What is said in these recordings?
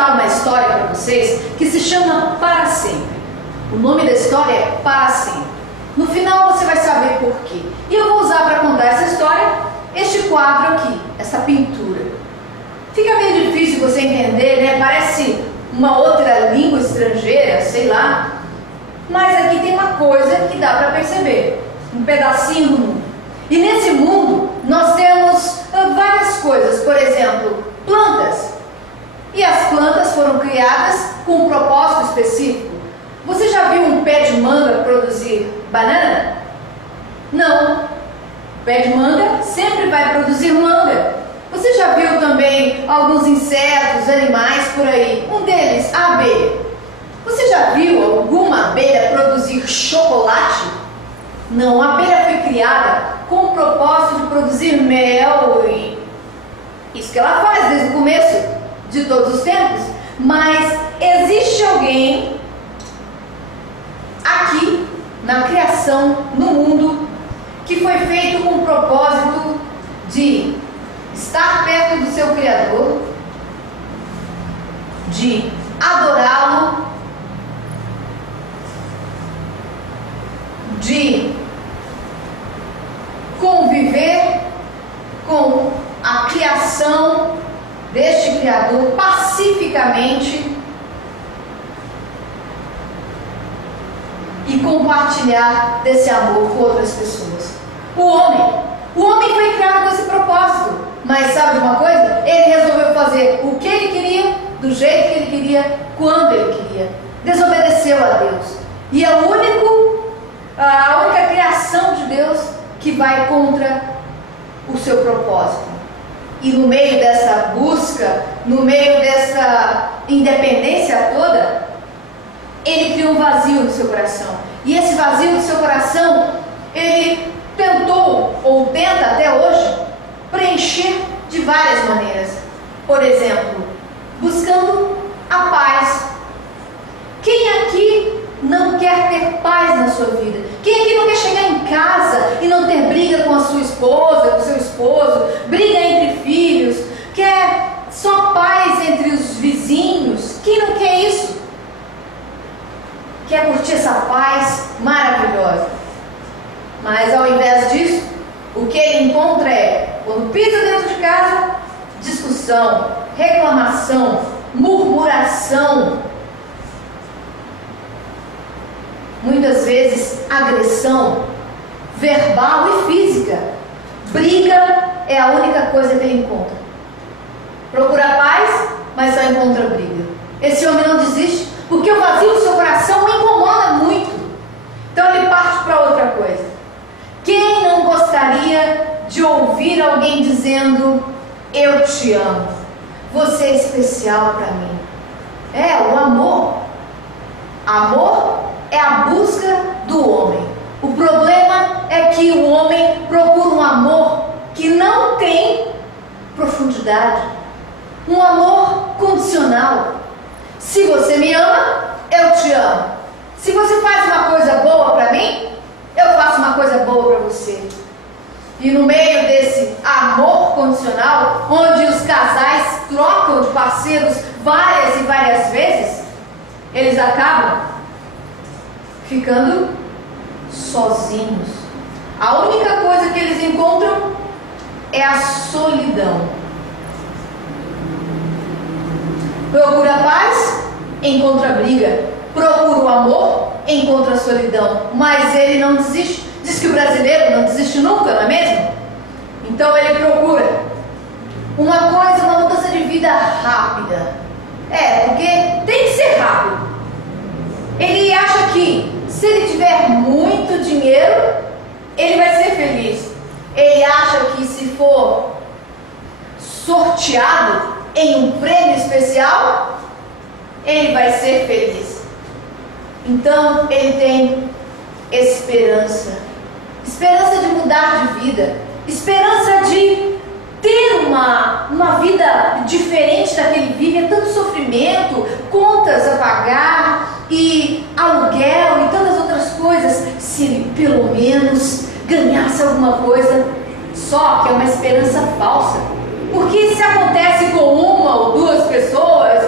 contar uma história para vocês que se chama Para Sempre. O nome da história é Para Sempre. No final você vai saber por quê. E eu vou usar para contar essa história este quadro aqui, essa pintura. Fica meio difícil você entender, né? Parece uma outra língua estrangeira, sei lá. Mas aqui tem uma coisa que dá para perceber. Um pedacinho do mundo. E nesse mundo nós temos várias coisas. Por exemplo, plantas. E as plantas foram criadas com um propósito específico. Você já viu um pé de manga produzir banana? Não. O pé de manga sempre vai produzir manga. Você já viu também alguns insetos, animais por aí? Um deles, a abelha. Você já viu alguma abelha produzir chocolate? Não, a abelha foi criada com o propósito de produzir mel e isso que ela faz desde o começo de todos os tempos. Mas existe alguém aqui na criação, no mundo, que foi feito com o propósito de estar perto do seu Criador, de adorá-lo, de conviver com a criação deste Criador pacificamente e compartilhar desse amor com outras pessoas. O homem foi criado com esse propósito, mas sabe de uma coisa? Ele resolveu fazer o que ele queria, do jeito que ele queria, quando ele queria. Desobedeceu a Deus. E é a única criação de Deus que vai contra o seu propósito. E no meio dessa busca, no meio dessa independência toda, ele criou um vazio no seu coração. E esse vazio no seu coração, ele tentou, ou tenta até hoje, preencher de várias maneiras. Por exemplo, buscando a paz. Quem aqui não quer ter paz na sua vida? Quem aqui não quer chegar em casa e não ter briga com a sua esposa, com o seu esposo, briga entre filhos, quer só paz entre os vizinhos? Quem não quer isso? Quer curtir essa paz maravilhosa? Mas ao invés disso, o que ele encontra é, quando pisa dentro de casa, discussão, reclamação, murmuração, muitas vezes agressão verbal e física. Briga é a única coisa que ele encontra. Procura paz, mas só encontra briga. Esse homem não desiste, porque o vazio do seu coração o incomoda muito. Então ele parte para outra coisa. Quem não gostaria de ouvir alguém dizendo: eu te amo, você é especial para mim? É o amor. Amor é a busca do homem. O problema é que o homem procura um amor que não tem profundidade, um amor condicional. Se você me ama, eu te amo. Se você faz uma coisa boa para mim, eu faço uma coisa boa para você. E no meio desse amor condicional, onde os casais trocam de parceiros várias e várias vezes, eles acabam ficando sozinhos. A única coisa que eles encontram é a solidão. Procura paz, encontra briga. Procura o amor, encontra a solidão. Mas ele não desiste. Diz que o brasileiro não desiste nunca, não é mesmo? Então ele procura uma coisa, uma mudança de vida rápida. Porque tem que ser rápido. Ele acha que se ele tiver muito dinheiro, ele vai ser feliz. Ele acha que se for sorteado em um prêmio especial, ele vai ser feliz. Então ele tem esperança. Esperança de mudar de vida. Esperança de ter uma vida diferente da que ele vive. É tanto sofrimento, contas a pagar e aluguel e tantas outras coisas. Se ele pelo menos ganhasse alguma coisa. Só que é uma esperança falsa. Porque se acontece com uma ou duas pessoas,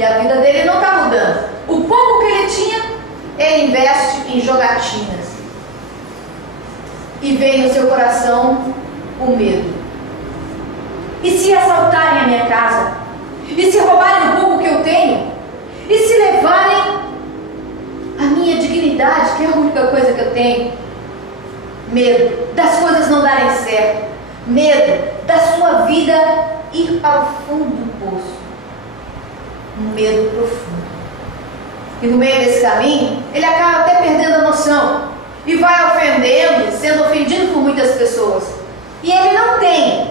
E a vida dele não está mudando. O pouco que ele tinha, ele investe em jogatinas. E vem no seu coração o medo. E se assaltarem a minha casa? E se roubarem um pouco que eu tenho? E se levarem a minha dignidade, que é a única coisa que eu tenho? Medo das coisas não darem certo. Medo da sua vida ir para o fundo do poço. Um medo profundo. E no meio desse caminho, ele acaba até perdendo a noção. E vai ofendendo, sendo ofendido por muitas pessoas. E ele não tem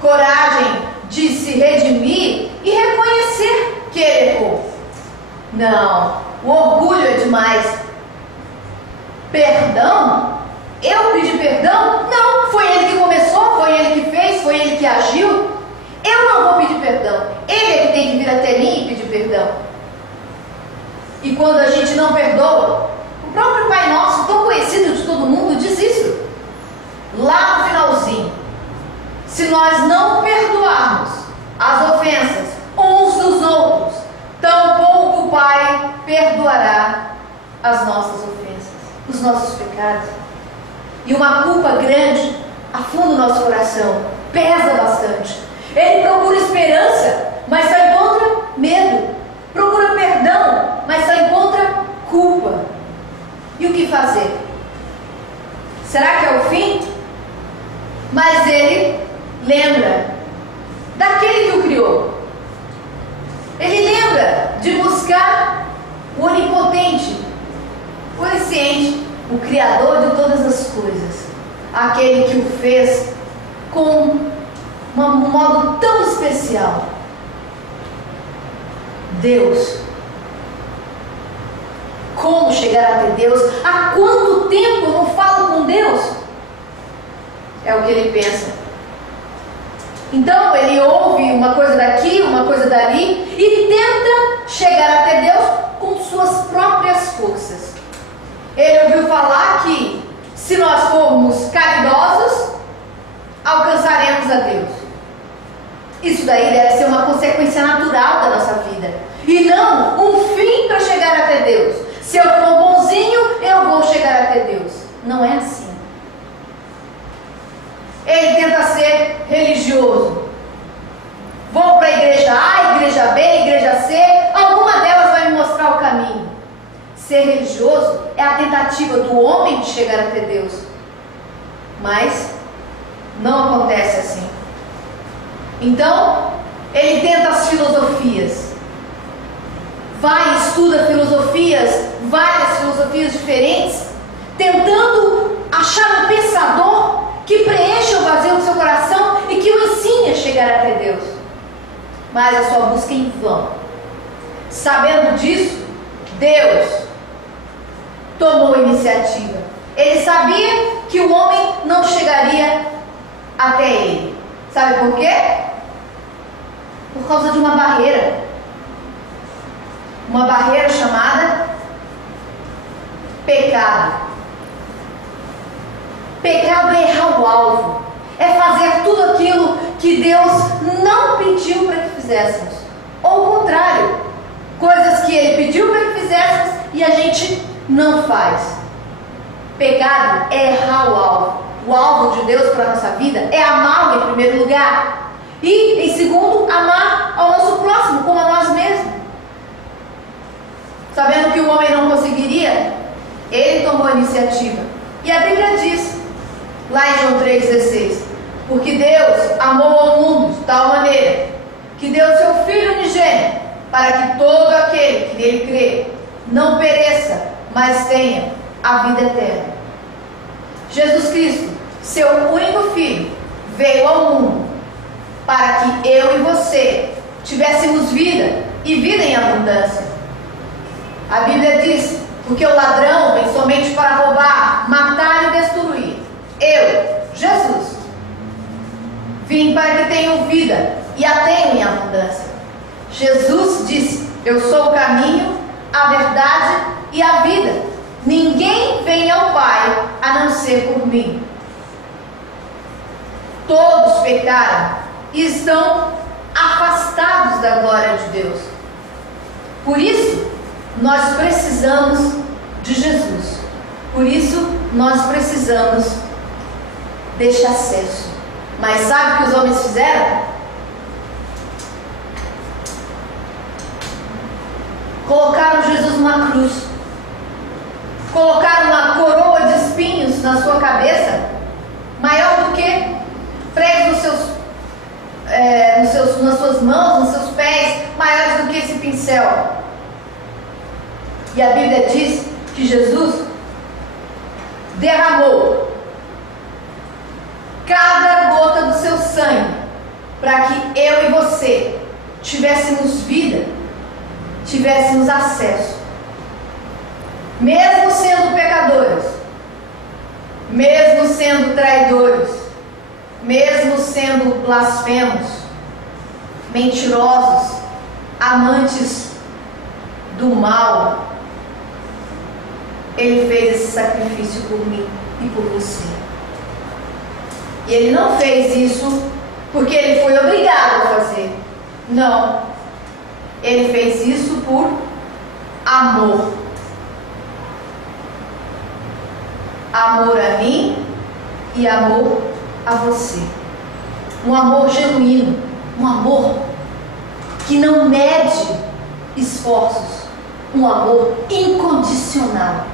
coragem de se redimir e reconhecer que ele errou. Não, o orgulho é demais. Perdão? Eu pedi perdão? Não, foi ele que começou, foi ele que fez, foi ele que agiu. Eu não vou pedir perdão. Ele é que tem que vir até mim e pedir perdão. E quando a gente não perdoa, o próprio Pai Nosso, tão conhecido de todo mundo, diz isso. Lá no finalzinho, se nós não perdoarmos as ofensas uns dos outros, tampouco o Pai perdoará as nossas ofensas, os nossos pecados. E uma culpa grande afunda o nosso coração, pesa bastante. Ele procura esperança, mas só encontra medo. Procura perdão, mas só encontra culpa. E o que fazer? Será que é o fim? Mas ele lembra daquele que o criou. Ele lembra de buscar o onipotente, o onisciente, o Criador de todas as coisas, aquele que o fez com um modo tão especial. Deus. Como chegar até Deus? Há quanto tempo eu não falo com Deus? É o que ele pensa. Então ele ouve uma coisa daqui, uma coisa dali e tenta chegar até Deus com suas próprias forças. Ele ouviu falar que se nós formos caridosos, alcançaremos a Deus. Isso daí deve ser uma consequência natural da nossa vida e não um fim para chegar até Deus. Se eu for bonzinho, eu vou chegar até Deus. Não é assim. Ele tenta ser religioso. Vou para a igreja A, igreja B, igreja C. Alguma delas vai me mostrar o caminho. Ser religioso é a tentativa do homem de chegar até Deus. Mas não acontece assim. Então, ele tenta as filosofias. Vai, estuda filosofias, várias filosofias diferentes, tentando achar um pensador que preencha o vazio do seu coração e que o ensine a chegar até Deus. Mas a sua busca é em vão. Sabendo disso, Deus tomou a iniciativa. Ele sabia que o homem não chegaria até ele. Sabe por quê? Por causa de uma barreira. Uma barreira chamada pecado. Pecado é errar o alvo. É fazer tudo aquilo que Deus não pediu para que fizéssemos. Ou o contrário. Coisas que Ele pediu para que fizéssemos e a gente não faz. Pecado é errar o alvo. O alvo de Deus para a nossa vida é amá-lo em primeiro lugar. E, em segundo, amar ao nosso próximo, como a nós mesmos. Sabendo que o homem não conseguiria, ele tomou a iniciativa. E a Bíblia diz, lá em João 3,16, porque Deus amou ao mundo de tal maneira, que deu seu Filho unigênito, para que todo aquele que nele crê, não pereça, mas tenha a vida eterna. Jesus Cristo, seu único Filho, veio ao mundo, para que eu e você tivéssemos vida, e vida em abundância. A Bíblia diz, porque o ladrão vem somente para roubar, matar e destruir. Eu, Jesus, vim para que tenham vida e a tenham em abundância. Jesus disse, eu sou o caminho, a verdade e a vida. Ninguém vem ao Pai a não ser por mim. Todos pecaram e estão afastados da glória de Deus. Por isso, nós precisamos de Jesus. Por isso, nós precisamos deste acesso. Mas sabe o que os homens fizeram? Colocaram Jesus numa cruz. Colocaram uma coroa de espinhos na sua cabeça, maior do que pregos nas suas mãos, nos seus pés, maiores do que esse pincel. E a Bíblia diz que Jesus derramou cada gota do seu sangue para que eu e você tivéssemos vida, tivéssemos acesso, mesmo sendo pecadores, mesmo sendo traidores, mesmo sendo blasfemos, mentirosos, amantes do mal. Ele fez esse sacrifício por mim e por você. E ele não fez isso porque ele foi obrigado a fazer. Não. Ele fez isso por amor. Amor a mim e amor a você. Um amor genuíno. Um amor que não mede esforços. Um amor incondicional.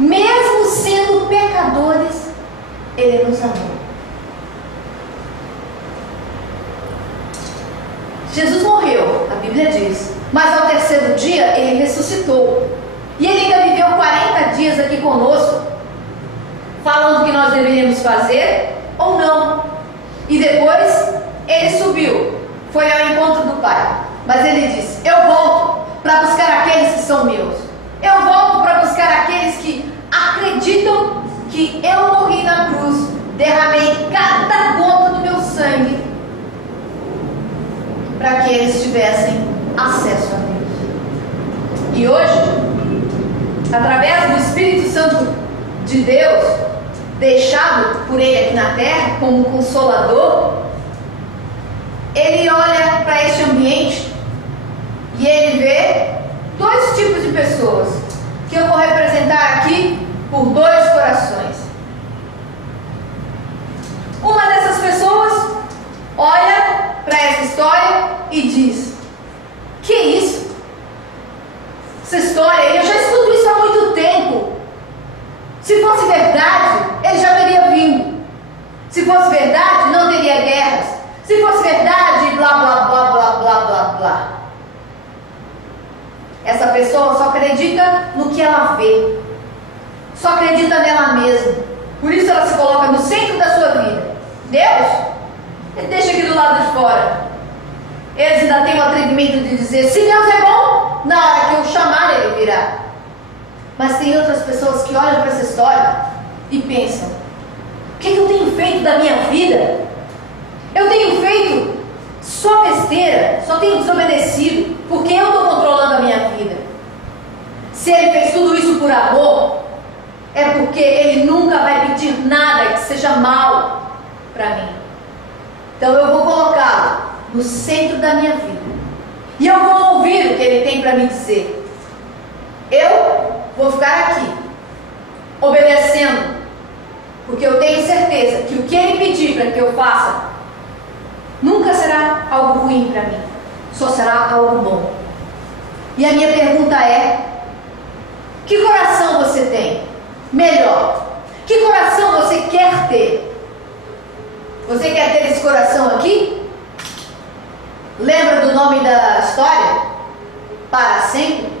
Mesmo sendo pecadores, ele nos amou. Jesus morreu, a Bíblia diz, mas ao terceiro dia ele ressuscitou. E ele ainda viveu 40 dias aqui conosco, falando o que nós deveríamos fazer ou não. E depois ele subiu, foi ao encontro do Pai. Mas ele disse: eu volto para buscar aqueles que são meus. Eu volto para buscar aqueles que acreditam que eu morri na cruz, derramei cada gota do meu sangue para que eles tivessem acesso a Deus. E hoje, através do Espírito Santo de Deus, deixado por Ele aqui na terra como consolador, Ele olha para este ambiente e Ele vê dois tipos de pessoas, que eu vou representar aqui por dois corações. Uma dessas pessoas olha para essa história e diz: que isso? Essa história, eu já estudo isso há muito tempo. Se fosse verdade, ele já teria vindo. Se fosse verdade, não teria guerras. Se fosse verdade, blá blá blá blá blá blá blá. Essa pessoa só acredita no que ela vê, só acredita nela mesma. Por isso ela se coloca no centro da sua vida. Deus, ele deixa aqui do lado de fora. Eles ainda têm o atrevimento de dizer: se Deus é bom, na hora que eu chamar ele virá. Mas tem outras pessoas que olham para essa história e pensam: o que eu tenho feito da minha vida? Eu tenho feito só besteira, só tenho desobedecido, porque eu estou controlando a minha vida. Se ele fez tudo isso por amor, é porque ele nunca vai pedir nada que seja mal para mim. Então eu vou colocá-lo no centro da minha vida, e eu vou ouvir o que ele tem para me dizer. Eu vou ficar aqui obedecendo, porque eu tenho certeza que o que ele pedir para que eu faça nunca será algo ruim para mim, só será algo bom. E a minha pergunta é: que coração você tem? Melhor, que coração você quer ter? Você quer ter esse coração aqui? Lembra do nome da história? Para sempre?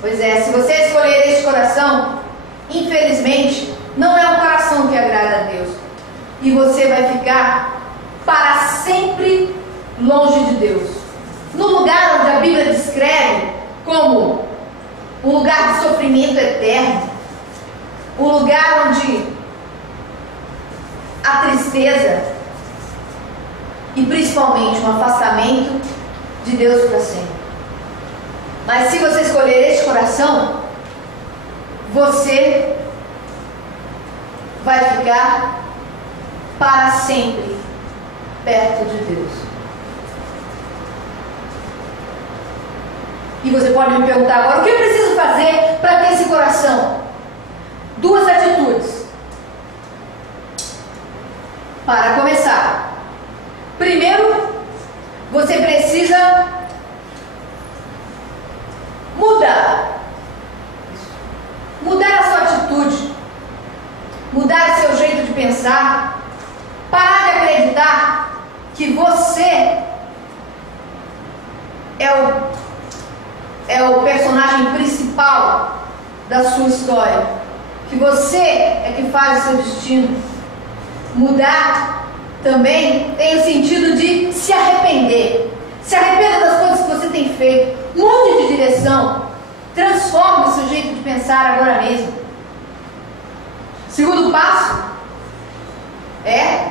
Pois é, se você escolher esse coração, infelizmente, não é um coração que agrada a Deus. E você vai ficar para sempre longe de Deus. No lugar onde a Bíblia descreve como um lugar de sofrimento eterno, um lugar onde a tristeza e principalmente um afastamento de Deus para sempre. Mas se você escolher este coração, você vai ficar para sempre perto de Deus. E você pode me perguntar agora, o que eu preciso fazer para ter esse coração? 2 atitudes. Para começar, primeiro, você precisa mudar a sua atitude, mudar o seu jeito de pensar, parar de acreditar que você é o personagem principal da sua história, que você é que faz o seu destino. Mudar também tem o sentido de se arrepender. Se arrependa das coisas que você tem feito. Mude de direção. Transforme o seu jeito de pensar agora mesmo. Segundo passo é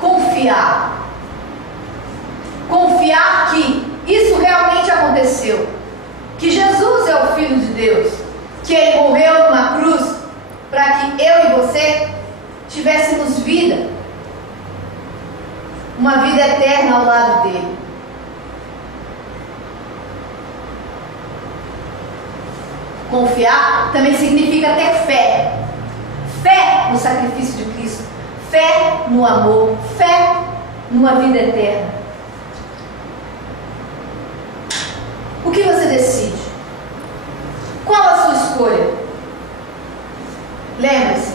confiar. Confiar que isso realmente aconteceu. Que Jesus é o Filho de Deus. Que Ele morreu numa cruz para que eu e você tivéssemos vida. Uma vida eterna ao lado dele. Confiar também significa ter fé. Fé no sacrifício de Cristo. Fé no amor. Fé numa vida eterna. O que você decide? Qual a sua escolha? Lembre-se,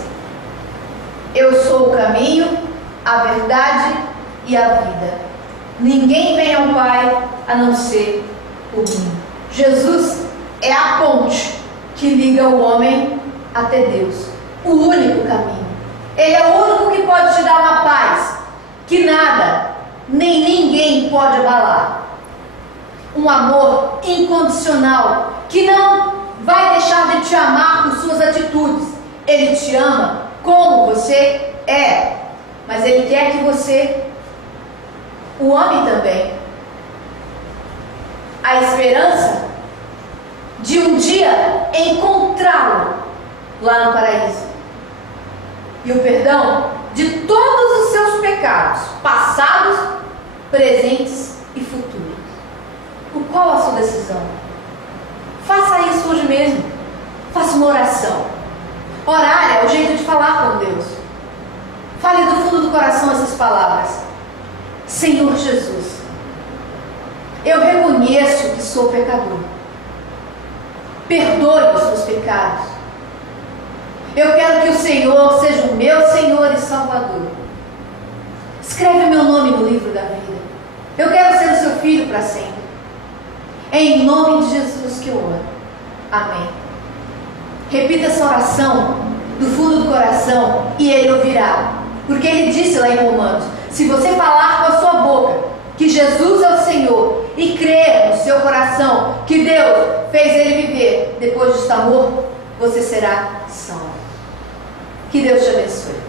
eu sou o caminho, a verdade e a vida. Ninguém vem ao Pai a não ser por mim. Jesus é a ponte que liga o homem até Deus. O único caminho. Ele é o único que pode te dar uma paz que nada, nem ninguém pode abalar. Um amor incondicional que não vai deixar de te amar por suas atitudes. Ele te ama como você é, mas Ele quer que você o ame também. A esperança de um dia encontrá-lo lá no paraíso. E o perdão de todos os seus pecados, passados, presentes e futuros. Qual a sua decisão? Faça isso hoje mesmo. Faça uma oração. Orar é o jeito de falar com Deus. Fale do fundo do coração essas palavras. Senhor Jesus, eu reconheço que sou pecador. Perdoe os meus pecados. Eu quero que o Senhor seja o meu Senhor e Salvador. Escreve meu nome no livro da vida. Eu quero ser o seu filho para sempre. É em nome de Jesus que eu oro. Amém. Repita essa oração do fundo do coração e Ele ouvirá. Porque Ele disse lá em Romanos: se você falar com a sua boca que Jesus é o Senhor e crer no seu coração que Deus fez Ele viver depois de estar morto, você será salvo. Que Deus te abençoe.